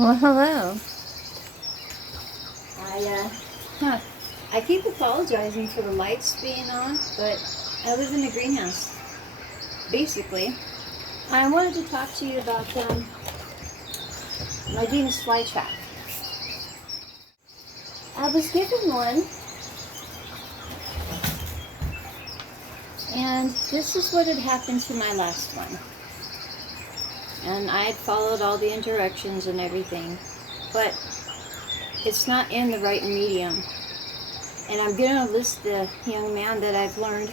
Well, hello. I keep apologizing for the lights being on, but I live in a greenhouse. Basically, I wanted to talk to you about my Venus flytrap. I was given one, and this is what had happened to my last one. And I had followed all the directions and everything, but it's not in the right medium. And I'm going to list the young man that I've learned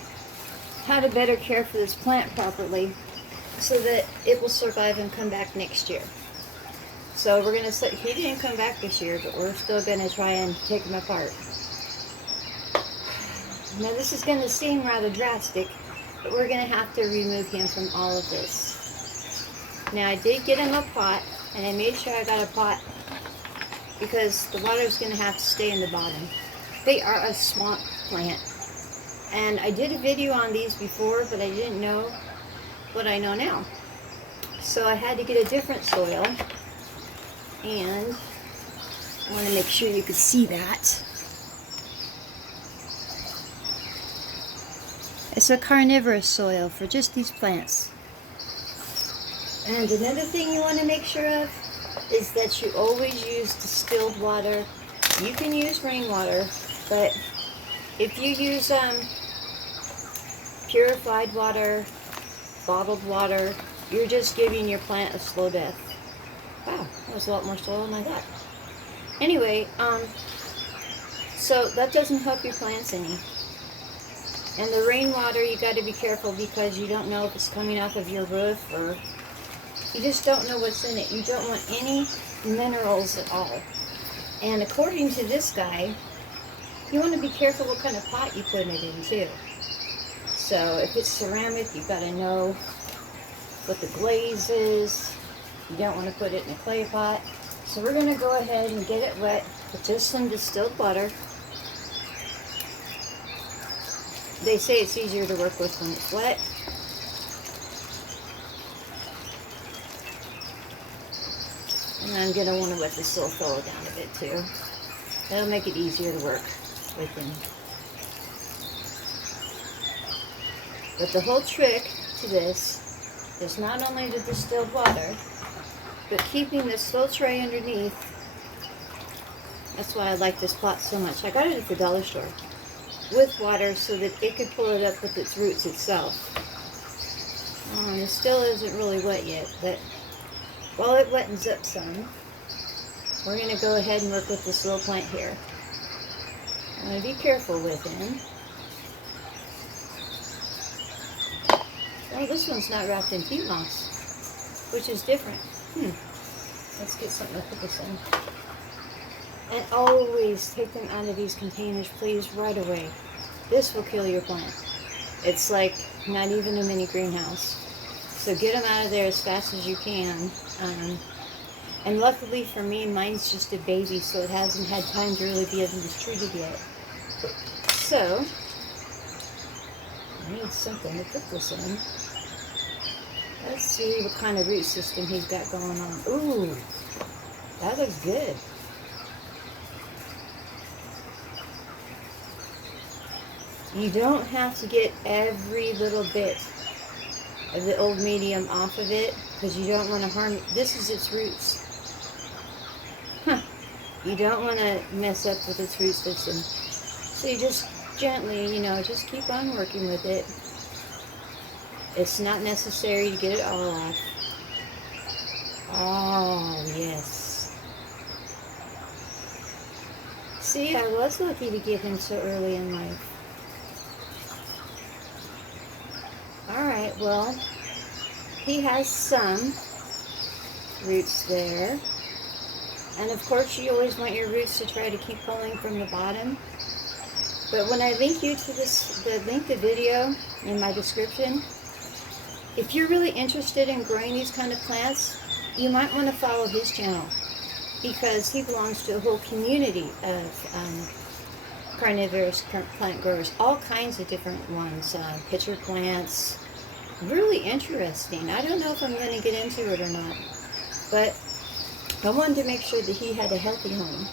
how to better care for this plant properly so that it will survive and come back next year. So we're going to say, he didn't come back this year, but we're still going to try and take him apart. Now this is going to seem rather drastic, but we're going to have to remove him from all of this. Now I did get him a pot, and I made sure I got a pot because the water is going to have to stay in the bottom. They are a swamp plant. And I did a video on these before, but I didn't know what I know now. So I had to get a different soil. And I want to make sure you could see that. It's a carnivorous soil for just these plants. And another thing you want to make sure of is that you always use distilled water. You can use rainwater, but if you use purified water, bottled water, you're just giving your plant a slow death. Wow, that was a lot more soil than I thought. Anyway, so that doesn't help your plants any. And the rainwater, you got to be careful because you don't know if it's coming off of your roof or you just don't know what's in it. You don't want any minerals at all. And according to this guy, you want to be careful what kind of pot you put it in too. So if it's ceramic, you've got to know what the glaze is. You don't want to put it in a clay pot. So we're going to go ahead and get it wet with just some distilled water. They say it's easier to work with when it's wet. And I'm going to want to wet this little fellow down a bit too. That'll make it easier to work with him. But the whole trick to this is not only the distilled water, but keeping this little tray underneath. That's why I like this pot so much. I got it at the dollar store with water so that it could pull it up with its roots itself. It still isn't really wet yet, but while it wettens up some, we're going to go ahead and work with this little plant here. I'm going to be careful with him. Oh, this one's not wrapped in peat moss, which is different. Let's get something to put this in. And always take them out of these containers, please, right away. This will kill your plant. It's like not even a mini greenhouse. So get them out of there as fast as you can. And luckily for me, mine's just a baby, so it hasn't had time to really be treated yet. So, I need something to put this in. Let's see what kind of root system he's got going on. Ooh, that looks good. You don't have to get every little bit of the old medium off of it because you don't want to harm it. This is its roots. You don't want to mess up with its root system. So you just gently, just keep on working with it. It's not necessary to get it all off. Oh, yes. See, I was lucky to get him so early in life. Alright, well, he has some roots there. And of course, you always want your roots to try to keep pulling from the bottom. But when I link you to the video in my description, if you're really interested in growing these kind of plants, you might want to follow his channel because he belongs to a whole community of carnivorous plant growers, all kinds of different ones, pitcher plants. Really interesting. I don't know if I'm going to get into it or not, but I wanted to make sure that he had a healthy home.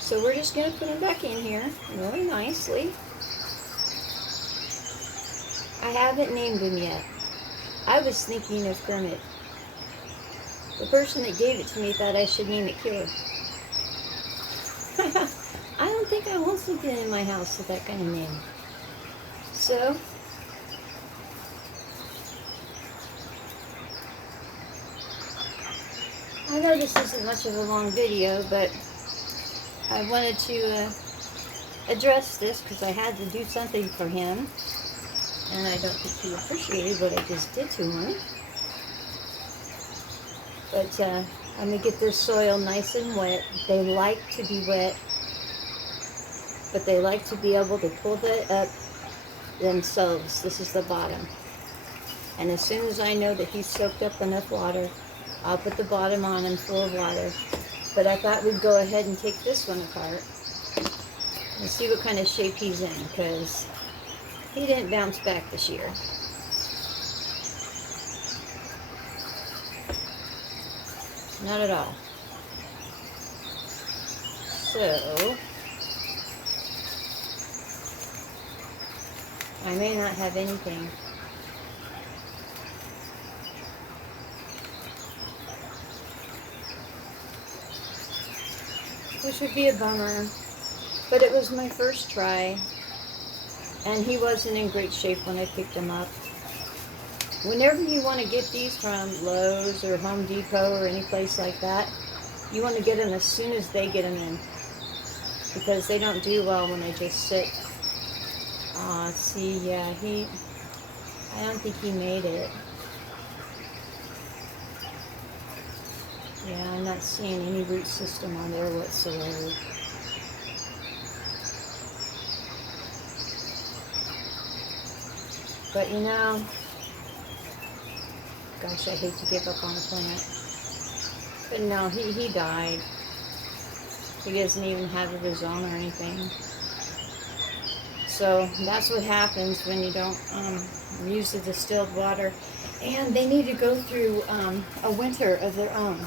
So we're just going to put him back in here really nicely. I haven't named him yet. I was thinking of Kermit. The person that gave it to me thought I should name it Killer. I don't think I want something in my house with that kind of name. So, I know this isn't much of a long video, but I wanted to address this because I had to do something for him. And I don't think he appreciated what I just did to him. But I'm going to get this soil nice and wet. They like to be wet, but they like to be able to pull that up themselves. This is the bottom. And as soon as I know that he's soaked up enough water, I'll put the bottom on him full of water. But I thought we'd go ahead and take this one apart and see what kind of shape he's in, because he didn't bounce back this year. Not at all. So, I may not have anything. Which would be a bummer. But it was my first try. And he wasn't in great shape when I picked him up. Whenever you want to get these from Lowe's or Home Depot or any place like that, you want to get them as soon as they get them in. Because they don't do well when they just sit. See, yeah, I don't think he made it. Yeah, I'm not seeing any root system on there whatsoever. But you know, gosh, I hate to give up on a plant. But no, he died. He doesn't even have a rhizome or anything. So that's what happens when you don't use the distilled water. And they need to go through a winter of their own.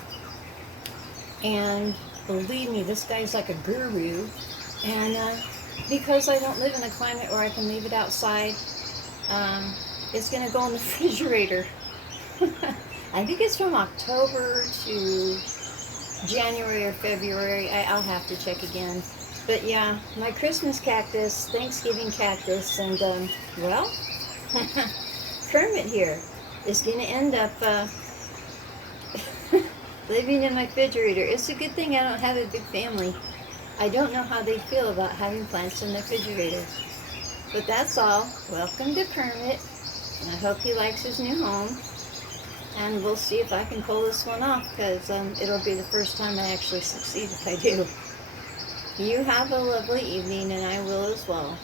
And believe me, this guy's like a guru. And because I don't live in a climate where I can leave it outside, it's going to go in the refrigerator. I think it's from October to January or February. I'll have to check again. But yeah, my Christmas cactus, Thanksgiving cactus, and well, Kermit here is going to end up living in my refrigerator. It's a good thing I don't have a big family. I don't know how they feel about having plants in the refrigerator. But that's all. Welcome to Kermit. And I hope he likes his new home. And we'll see if I can pull this one off, because it'll be the first time I actually succeed if I do. You have a lovely evening, and I will as well.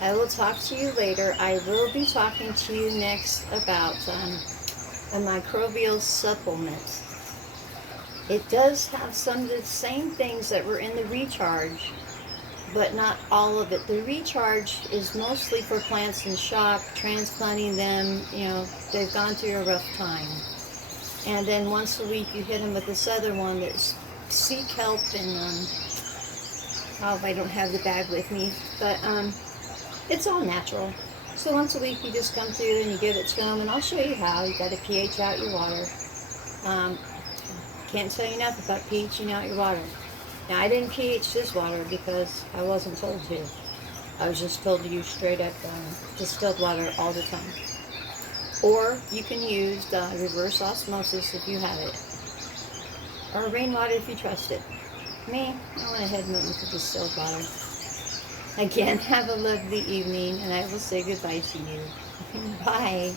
I will talk to you later. I will be talking to you next about a microbial supplement. It does have some of the same things that were in the recharge, but not all of it. The recharge is mostly for plants in shock, transplanting them, you know, they've gone through a rough time. And then once a week you hit them with this other one that's sea kelp and, oh, I don't have the bag with me, but it's all natural. So once a week you just come through and you give it to them, and I'll show you how. You got to pH out your water. Can't tell you enough about pHing out your water. Now, I didn't pH this water because I wasn't told to. I was just told to use straight up distilled water all the time. Or you can use reverse osmosis if you have it. Or rainwater if you trust it. Me, I went ahead and went with the distilled water. Again, have a lovely evening, and I will say goodbye to you. Bye.